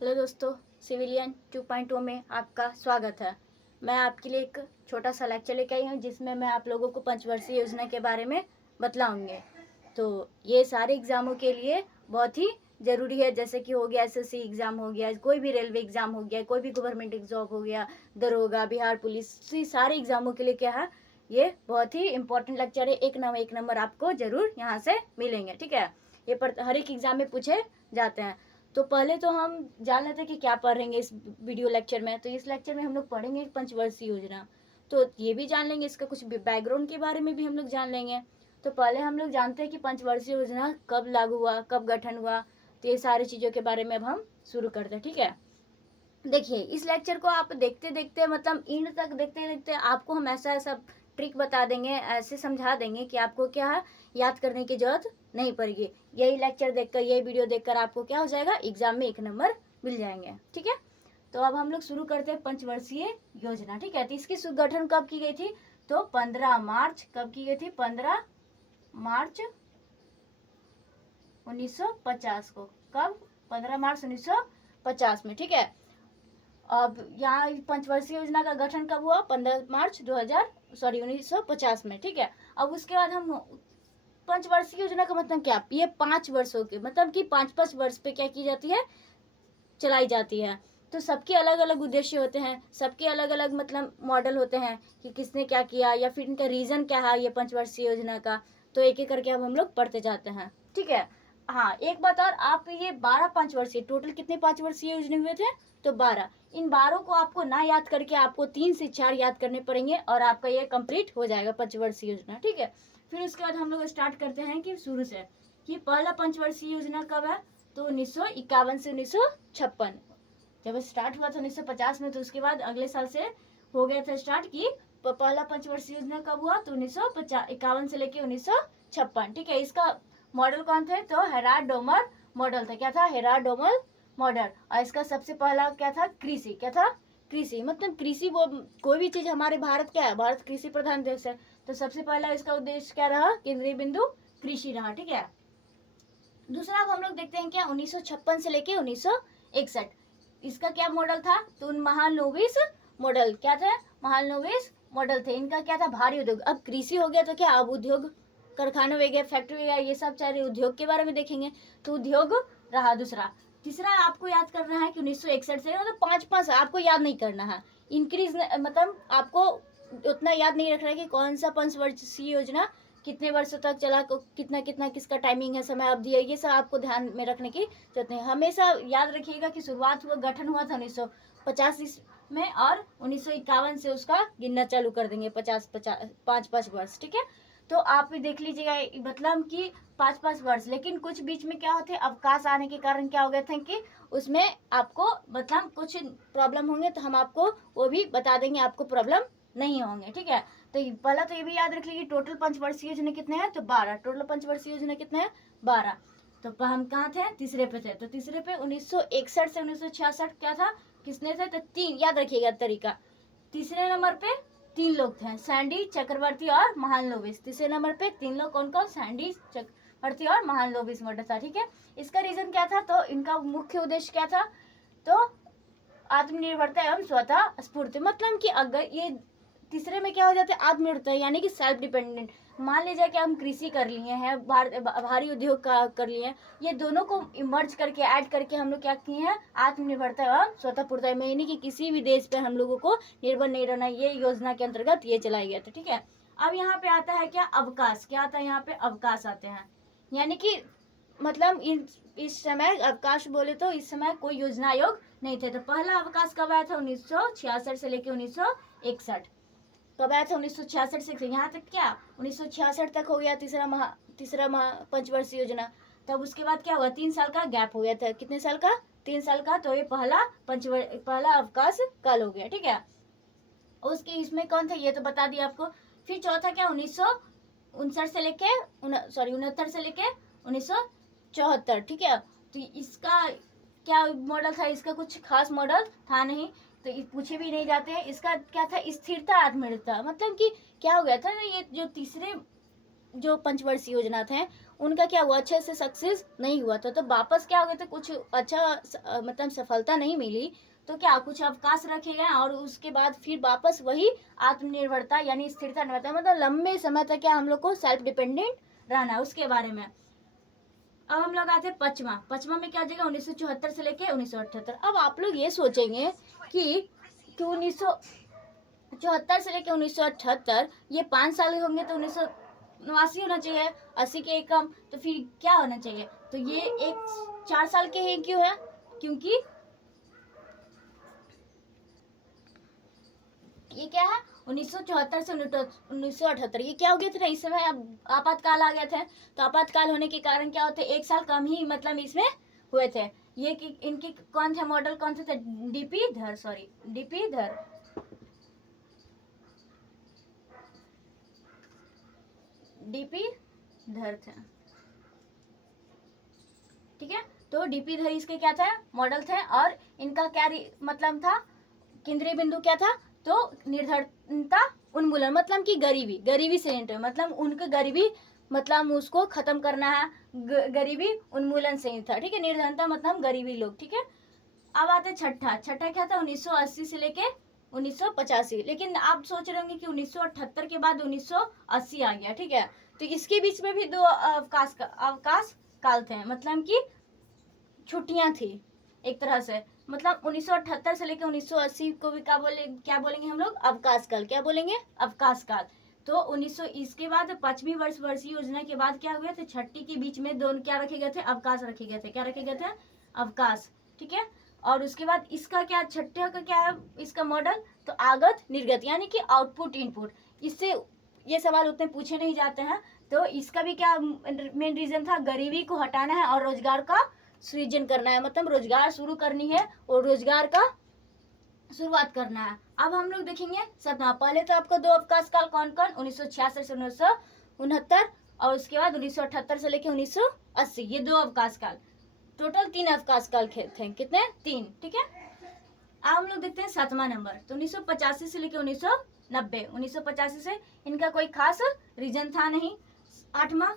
Hello दोस्तों, civilian 2.0 में आपका स्वागत है। मैं आपके लिए एक छोटा सा लेक्चर लेके आई हूँ जिसमें मैं आप लोगों को पंचवर्षीय योजना के बारे में बतलाऊंगी। तो ये सारे एग्ज़ामों के लिए बहुत ही ज़रूरी है, जैसे कि हो गया एसएससी एग्ज़ाम, हो गया कोई भी रेलवे एग्ज़ाम, हो गया कोई भी गवर्नमेंट एग्जाम, हो गया दरोगा, बिहार पुलिस, ये सारे एग्ज़ामों के लिए क्या है, ये बहुत ही इंपॉर्टेंट लेक्चर है। एक नंबर आपको ज़रूर यहाँ से मिलेंगे, ठीक है। ये पर हर एक एग्ज़ाम में पूछे जाते हैं। तो पहले तो हम जान लेते हैं कि क्या पढ़ेंगे इस वीडियो लेक्चर में। तो इस लेक्चर में हम लोग पढ़ेंगे पंचवर्षीय योजना। तो ये भी जान लेंगे, इसका कुछ बैकग्राउंड के बारे में भी हम लोग जान लेंगे। तो पहले हम लोग जानते हैं कि पंचवर्षीय योजना कब लागू हुआ, कब गठन हुआ। तो ये सारी चीज़ों के बारे में अब हम शुरू करते हैं, ठीक है। देखिए, इस लेक्चर को आप देखते देखते मतलब एंड तक देखते देखते आपको हम ऐसा ऐसा ट्रिक बता देंगे, ऐसे समझा देंगे कि आपको क्या है, याद करने की जरूरत नहीं पड़ेगी। यही लेक्चर देखकर, यही वीडियो देखकर आपको क्या हो जाएगा, एग्जाम में 1 नंबर मिल जाएंगे, ठीक है। तो अब हम लोग शुरू करते हैं पंचवर्षीय योजना, ठीक है। तो इसकी गठन कब की गई थी? तो 15 मार्च कब की गई थी? 15 मार्च 1950 को। कब? 15 मार्च 1950 में, ठीक है। अब यहाँ पंचवर्षीय योजना का गठन कब हुआ? 15 मार्च 1950 में, ठीक है। अब उसके बाद हम पंचवर्षीय योजना का मतलब क्या? ये 5 वर्षों के मतलब कि 5-5 वर्ष पे क्या की जाती है, चलाई जाती है। तो सबके अलग अलग उद्देश्य होते हैं, सबके अलग अलग मतलब मॉडल होते हैं कि किसने क्या किया या फिर इनका रीजन क्या है ये पंचवर्षीय योजना का। तो एक एक करके अब हम लोग पढ़ते जाते हैं, ठीक है। हाँ, एक बात और, आप ये 12 5 वर्षीय, टोटल कितने 5 वर्षीय योजना हुए थे? तो 12। इन 12 को आपको ना याद करके आपको 3 से 4 याद करने पड़ेंगे और आपका ये कंप्लीट हो जाएगा पंचवर्षीय योजना, ठीक है। फिर उसके बाद हम लोग स्टार्ट करते हैं कि शुरू से, कि पहला पंचवर्षीय योजना कब है? तो 1951 से 1956 जब स्टार्ट हुआ था 1950 में। तो उसके बाद अगले साल से हो गया था स्टार्ट की पहला पंचवर्षीय योजना कब हुआ? तो 1951 से लेके 1956, ठीक है। इसका मॉडल कौन थे? तो हेराल्ड डोमर मॉडल था। क्या था? Herald Domar model. और इसका सबसे पहला क्या था? कृषि। क्या था? कृषि। मतलब कृषि, वो कोई भी चीज, हमारे भारत क्या है, भारत कृषि प्रधान देश है। तो सबसे पहला इसका उद्देश्य क्या रहा? केंद्रीय बिंदु कृषि रहा, ठीक है। दूसरा अब हम लोग देखते हैं क्या, 1956 से लेके 1961, इसका क्या मॉडल था? तो महालनोबिस मॉडल। क्या था? महालनोबिस मॉडल थे। इनका क्या था? भारी उद्योग। अब कृषि हो गया तो क्या, अब उद्योग, कारखाने वगैरह, फैक्ट्री वगैरह, ये सब सारे उद्योग के बारे में देखेंगे। तो उद्योग रहा दूसरा। तीसरा आपको याद करना है कि 1961 से, मतलब 5-5 आपको याद नहीं करना है, इंक्रीज मतलब आपको उतना याद नहीं रखना है कि कौन सा पंचवर्षीय योजना कितने वर्षों तक चला, कितना कितना किसका टाइमिंग है, समय अवधि है, ये सब आपको ध्यान में रखने की जरूरत है। हमेशा याद रखिएगा कि शुरुआत हुआ, गठन हुआ था 1950 में और 1951 से उसका गिनना चालू कर देंगे, 5-5 वर्ष, ठीक है। तो आप भी देख लीजिएगा, मतलब कि 5-5 वर्ष। लेकिन कुछ बीच में क्या होते, अवकाश आने के कारण क्या हो गए थे कि उसमें आपको मतलब कुछ प्रॉब्लम होंगे, तो हम आपको वो भी बता देंगे, आपको प्रॉब्लम नहीं होंगे, ठीक है। तो पहला तो ये भी याद रख लीजिए, टोटल पंचवर्षीय योजना कितने हैं? तो 12। टोटल पंचवर्षीय योजना कितने हैं? 12। तो हम कहाँ थे? तीसरे पे थे। तो तीसरे पे 1961 से 1966 क्या था, किसने थे? तो 3 याद रखिएगा तरीका। तीसरे नंबर पे 3 लोग थे, सैंडी, चक्रवर्ती और महालनोबिस। तीसरे नंबर पे 3 लोग कौन कौन? सैंडी, चक्रवर्ती और महालनोबिस मॉडल था, ठीक है। इसका रीजन क्या था? तो इनका मुख्य उद्देश्य क्या था? तो आत्मनिर्भरता एवं स्वतः स्फूर्ति। मतलब कि अगर ये तीसरे में क्या हो जाता है, आत्मनिर्भरता, यानी कि सेल्फ डिपेंडेंट। मान लीजिए कि हम कृषि कर लिए हैं, भारी उद्योग का कर लिए हैं, ये दोनों को मर्ज करके, ऐड करके हम लोग क्या किए हैं, आत्मनिर्भरता एवं स्वतःपूर्ता में, यानी कि किसी भी देश पे हम लोगों को निर्भर नहीं रहना, ये योजना के अंतर्गत ये चलाया गया था, ठीक है। अब यहाँ पे आता है क्या, अवकाश। क्या आता है यहाँ पे? अवकाश आते हैं, यानी कि मतलब इस समय अवकाश बोले तो इस समय कोई योजना आयोग नहीं थे। तो पहला अवकाश कब आया था? 1966 से लेके 1961। कब आया था? 1966 से यहाँ तक क्या, 1966 तक हो गया तीसरा पंचवर्षीय योजना। तब उसके बाद क्या हुआ, 3 साल का गैप हो गया था। कितने साल का? 3 साल का। तो ये पहला अवकाश काल हो गया, ठीक है। उसके इसमें कौन था ये तो बता दिया आपको। फिर चौथा क्या, 1959 से लेके 69 से लेके 1974, ठीक है। तो इसका क्या मॉडल था? इसका कुछ खास मॉडल था नहीं, तो पूछे भी नहीं जाते हैं। इसका क्या था? स्थिरता, आत्मनिर्भरता। मतलब कि क्या हो गया था ना, ये जो तीसरे जो पंचवर्षीय योजना थे उनका क्या हुआ, अच्छे से सक्सेस नहीं हुआ था, तो वापस क्या हो गया था, कुछ अच्छा मतलब सफलता नहीं मिली, तो क्या कुछ अवकाश रखे गए और उसके बाद फिर वापस वही आत्मनिर्भरता यानी स्थिरता निर्भरता, मतलब लंबे समय तक क्या हम लोग को सेल्फ डिपेंडेंट रहना है उसके बारे में। अब हम लोग आते हैं पचमा। पचमा में क्या हो जाएगा, 1974 से लेके 1978। अब आप लोग ये सोचेंगे कि 1974 से लेके 1978 ये 5 साल होंगे, तो 1989 होना चाहिए, 80 के एक कम, तो फिर क्या होना चाहिए, तो ये एक 4 साल के हैं, क्यों है, क्योंकि ये क्या है 1974 से 1978, ये क्या हो गया था ना, इस समय अब आपातकाल आ गए थे, तो आपातकाल होने के कारण क्या होते, एक साल कम ही मतलब इसमें हुए थे। ये कि इनके कौन थे मॉडल, कौन थे, डीपी धर, सॉरी डीपी धर, डीपी धर थे, ठीक है। तो डीपी धर इसके क्या थे, मॉडल थे, और इनका क्या मतलब था, केंद्रीय बिंदु क्या था, तो निर्धनता उन्मूलन, मतलब कि गरीबी, गरीबी से रिलेटेड, मतलब उनका गरीबी मतलब उसको खत्म करना है, गरीबी उन्मूलन से ही था, ठीक है। निर्धनता मतलब गरीबी लोग, ठीक है। अब आते छठा, छठा क्या था, 1980 से लेके 1985, लेकिन आप सोच रहे होंगे कि 1978 के बाद 1980 आ गया, ठीक है। तो इसके बीच में भी दो अवकाश काल थे, मतलब कि छुट्टियां थी एक तरह से, मतलब 1978 से लेकर 1980 को भी क्या बोलेंगे हम लोग, अवकाश काल, क्या बोलेंगे, अवकाश काल। तो 1900 इसके बाद 5वीं वर्षीय योजना के बाद क्या हुए थे, छठी के बीच में दोनों क्या रखे गए थे, अवकाश रखे गए थे, क्या रखे गए थे, अवकाश, ठीक है। और उसके बाद इसका क्या, छठे का क्या है इसका मॉडल, तो आगत निर्गत यानी कि आउटपुट इनपुट, इससे ये सवाल उतने पूछे नहीं जाते हैं। तो इसका भी क्या मेन रीजन था, गरीबी को हटाना है और रोजगार का सृजन करना है, मतलब रोजगार शुरू करनी है और रोजगार का शुरुआत करना है। अब हम लोग देखेंगे सतना, पहले तो आपको दो अवकाश काल कौन कौन, 1966 से 1969, और उसके बाद 1978 से लेकर 1980, ये दो अवकाश काल, टोटल 3 अवकाश काल थे, कितने, 3, ठीक है। अब हम लोग देखते हैं 7वां नंबर, तो 1985 से लेकर 1990, 1985 से इनका कोई खास रीजन था नहीं। 8वां,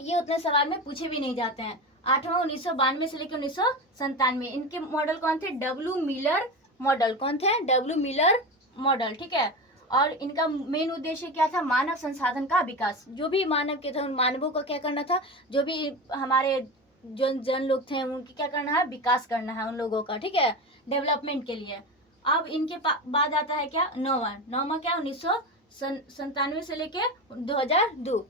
ये उतने सवाल में पूछे भी नहीं जाते हैं। 8वां 1992 से लेकर 1997, इनके मॉडल कौन थे, डब्ल्यू मिलर मॉडल, कौन थे, डब्ल्यू मिलर मॉडल, ठीक है। और इनका मेन उद्देश्य क्या था, मानव संसाधन का विकास, जो भी मानव के थे उन मानवों का क्या करना था, जो भी हमारे जो जन लोग थे उनकी क्या करना है, विकास करना है उन लोगों का, ठीक है, डेवलपमेंट के लिए। अब इनके बाद आता है क्या, नौवा क्या, 1997 से लेके 2002,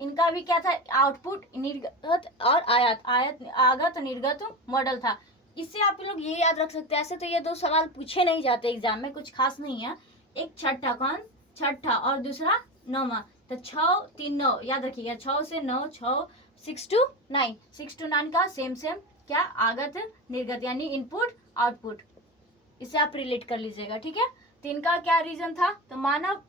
इनका भी क्या था, आउटपुट निर्गत और आगत निर्गत मॉडल था। इससे आप लोग ये याद रख सकते हैं, ऐसे तो ये दो सवाल पूछे नहीं जाते एग्जाम में, कुछ खास नहीं है। एक छठा, कौन, छठा, और दूसरा 9वां, तो 6 3 9 याद रखिएगा, 6 से 9, 6 6 to 9, 6 to 9 का सेम क्या, आगत निर्गत यानी इनपुट आउटपुट, इसे आप रिलेट कर लीजिएगा, ठीक है। तो इनका क्या रीजन था, तो मानव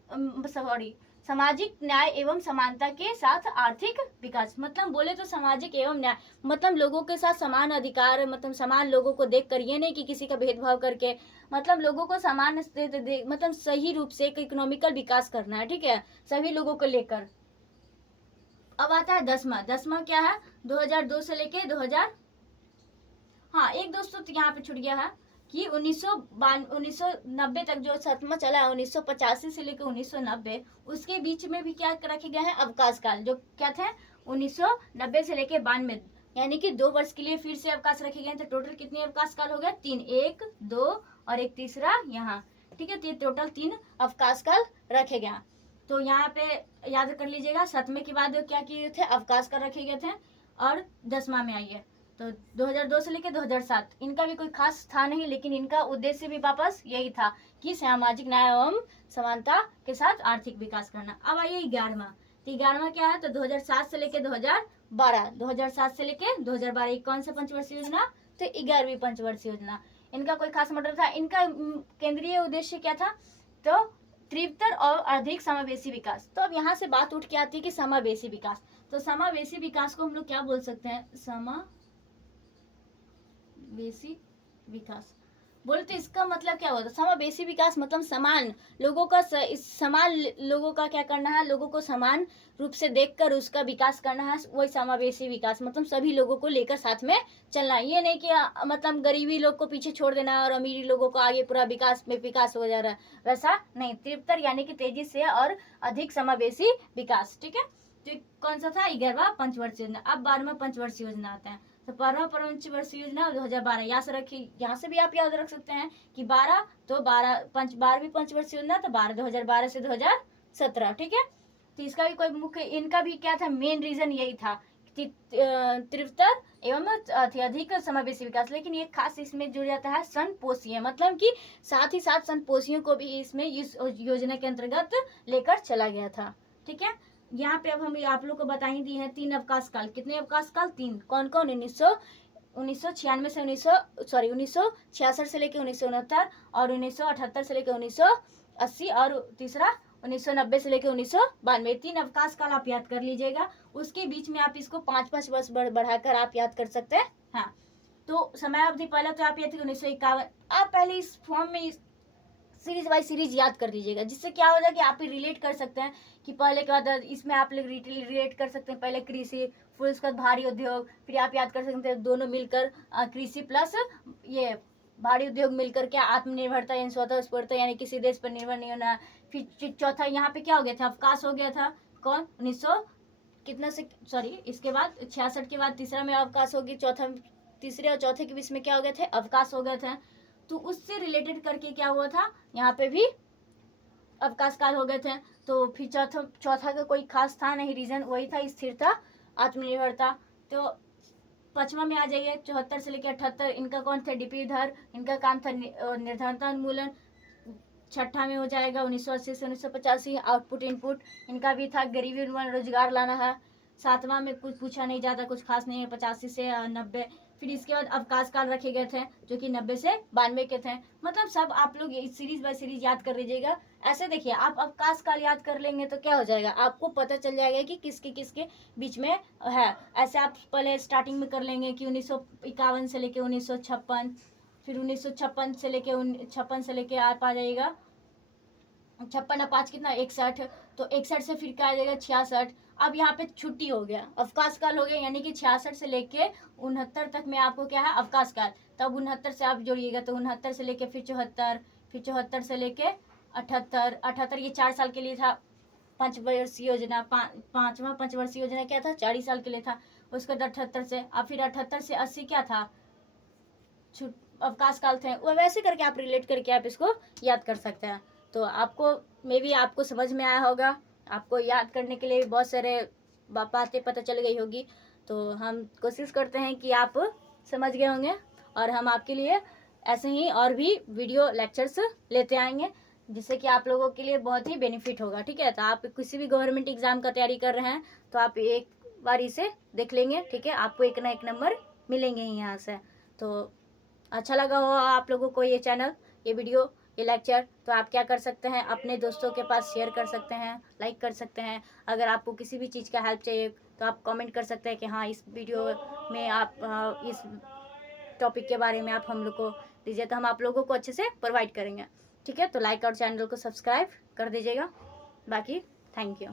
सामाजिक न्याय एवं समानता के साथ आर्थिक विकास, मतलब बोले तो सामाजिक एवं न्याय, मतलब लोगों के साथ समान अधिकार, मतलब समान लोगों को देखकर, ये नहीं कि किसी का भेदभाव करके, मतलब लोगों को समान मतलब सही रूप से एक इकोनॉमिकल विकास करना है, ठीक है, सभी लोगों को लेकर। अब आता है 10वां क्या है, 2002 से लेके 2000, हाँ एक दोस्तों तो यहाँ पे छूट गया है कि 1990 तक जो 7वां चला है, 1985 से लेकर 1990, उसके बीच में भी क्या रखे गए हैं, अवकाश काल, जो क्या थे 1990 से लेकर 92, यानी कि 2 वर्ष के लिए फिर से अवकाश रखे गए। तो टोटल कितने अवकाश काल हो गए, 3, 1 2 और एक तीसरा यहाँ, ठीक है। तो टोटल 3 अवकाश काल रखे गए। तो यहाँ पे याद कर लीजिएगा, 7वें के बाद क्या किए थे, अवकाश काल रखे गए थे। और 10वां में आइए, तो 2002 से लेकर 2007, इनका भी कोई खास था नहीं, लेकिन इनका उद्देश्य भी वापस यही था कि सामाजिक न्याय एवं समानता के साथ आर्थिक विकास करना। अब आइए 11वां, तो 11वां क्या है, तो 2007 से लेकर 2012, 2007 से लेकर 2012, कौन सा पंचवर्षीय योजना, तो 11वीं पंचवर्षीय योजना। इनका कोई खास मॉडल था, इनका केंद्रीय उद्देश्य क्या था, तो तीव्र और अधिक समावेशी विकास। तो अब यहाँ से बात उठ के आती है कि समावेशी विकास, तो समावेशी विकास को हम लोग क्या बोल सकते हैं, समावेशी विकास। बोले तो इसका मतलब क्या होता है, समावेशी विकास मतलब समान लोगों का समान लोगों का क्या करना है, लोगों को समान रूप से देखकर उसका विकास करना है, वही समावेशी विकास मतलब सभी लोगों को लेकर साथ में चलना है। ये नहीं कि मतलब गरीबी लोग को पीछे छोड़ देना है और अमीरी लोगों को आगे पूरा विकास में विकास हो जा रहा है, वैसा नहीं। त्रिप्तर यानी कि तेजी से और अधिक समावेशी विकास, ठीक है। तो कौन सा था, 11वां पंचवर्षीय योजना। अब 12वां पंचवर्षीय योजना आता है। तो 12वां पंचवर्षीय योजना 2012, यहाँ से रखिए, यहाँ से भी आप याद रख सकते हैं कि 12 तो 12वीं पंचवर्षीय योजना तो 2012 से 2017, ठीक है। तो इसका भी कोई मुख्य, इनका भी क्या था, मेन रीजन यही था त्रिप्तर एवं अधिक समावेशी विकास। लेकिन ये खास इसमें जुड़ जाता है संपोषीय, मतलब कि साथ ही साथ संपोषियों को भी इसमें इस योजना के अंतर्गत लेकर चला गया था, ठीक है। यहाँ पे अब हम आप लोग को बता ही दी है 3 अवकाश काल। कितने अवकाश काल, 3। कौन कौन, 1996 से 1966 से लेकर 1969, और 1978 से लेकर 1980, और तीसरा 1990 से लेकर 1992। 3 अवकाश काल आप याद कर लीजिएगा। उसके बीच में आप इसको 5-5 वर्ष बढ़ाकर आप याद कर सकते हैं। हाँ, तो समय अवधि पहले तो आप ये थी 1951। आप पहले इस फॉर्म में सीरीज बाय सीरीज याद कर लीजिएगा, जिससे क्या हो जाए कि आप ही रिलेट कर सकते हैं कि पहले के बाद इसमें आप लोग रिलेट कर सकते हैं। पहले कृषि, फिर उसके बाद भारी उद्योग, फिर आप याद कर सकते हैं दोनों मिलकर कृषि प्लस ये भारी उद्योग मिलकर क्या आत्मनिर्भरता यानी स्वतः स्फूर्ता, यानी किसी देश पर निर्भर नहीं होना। फिर चौथा यहाँ पे क्या हो गया था, अवकाश हो गया था। कौन, 1900 कितना से, सॉरी, इसके बाद 66 के बाद तीसरा में अवकाश होगी, चौथा, तीसरे और चौथे के बीच में क्या हो गए थे, अवकाश हो गए थे। तो उससे रिलेटेड करके क्या हुआ था, यहाँ पे भी अवकाश काल हो गए थे। तो फिर चौथा का कोई खास था नहीं, रीजन वही था, स्थिरता, आत्मनिर्भरता। तो 5वां में आ जाइए, 74 से लेकर 78, इनका कौन थे, डीपी धर, इनका काम था निर्धनता उन्मूलन। 6ठा में हो जाएगा 1980 से 1985, आउटपुट इनपुट, इनका भी था गरीबी उन्मूलन, रोजगार लाना है। 7वां में कुछ पूछा नहीं जाता, कुछ खास नहीं है, 85 से 90। फिर इसके बाद अवकाश काल रखे गए थे जो कि 90 से 92 के थे। मतलब सब आप लोग सीरीज बाय सीरीज याद कर लीजिएगा। ऐसे देखिए, आप अवकाश काल याद कर लेंगे तो क्या हो जाएगा, आपको पता चल जाएगा कि किसके किसके बीच में है। ऐसे आप पहले स्टार्टिंग में कर लेंगे कि 1951 से लेके 1956, फिर 1956 से लेके 56 से लेके आप आ जाइएगा 56 और 5 कितना, 61। तो 61 से फिर क्या आ जाएगा, 66। अब यहाँ पे छुट्टी हो गया, अवकाश काल हो गया, यानी कि 66 से लेके 69 तक में आपको क्या है, अवकाश काल। तब 69 से आप जोड़िएगा तो 69 से लेके फिर 74, फिर 74 से लेके 78, 78 ये 4 साल के लिए था पंचवर्षीय योजना। 5वां पंचवर्षीय योजना क्या था, 40 साल के लिए था। उसके बाद 78 से, अब फिर 78 से 80 क्या था, अवकाश काल थे। वो वैसे करके आप रिलेट करके आप इसको याद कर सकते हैं। तो आपको मे बी आपको समझ में आया होगा, आपको याद करने के लिए बहुत सारे बातें पता चल गई होगी। तो हम कोशिश करते हैं कि आप समझ गए होंगे, और हम आपके लिए ऐसे ही और भी वीडियो लेक्चर्स लेते आएंगे, जिससे कि आप लोगों के लिए बहुत ही बेनिफिट होगा, ठीक है। तो आप किसी भी गवर्नमेंट एग्जाम का तैयारी कर रहे हैं तो आप एक बार इसे देख लेंगे, ठीक है। आपको एक ना एक नंबर मिलेंगे ही यहाँ से। तो अच्छा लगा हो आप लोगों को ये चैनल, ये वीडियो, ये लेक्चर, तो आप क्या कर सकते हैं, अपने दोस्तों के पास शेयर कर सकते हैं, लाइक कर सकते हैं। अगर आपको किसी भी चीज़ का हेल्प चाहिए तो आप कमेंट कर सकते हैं कि हाँ इस वीडियो में आप इस टॉपिक के बारे में आप हम लोग को दीजिए, तो हम आप लोगों को अच्छे से प्रोवाइड करेंगे, ठीक है। तो लाइक और चैनल को सब्सक्राइब कर दीजिएगा। बाकी थैंक यू।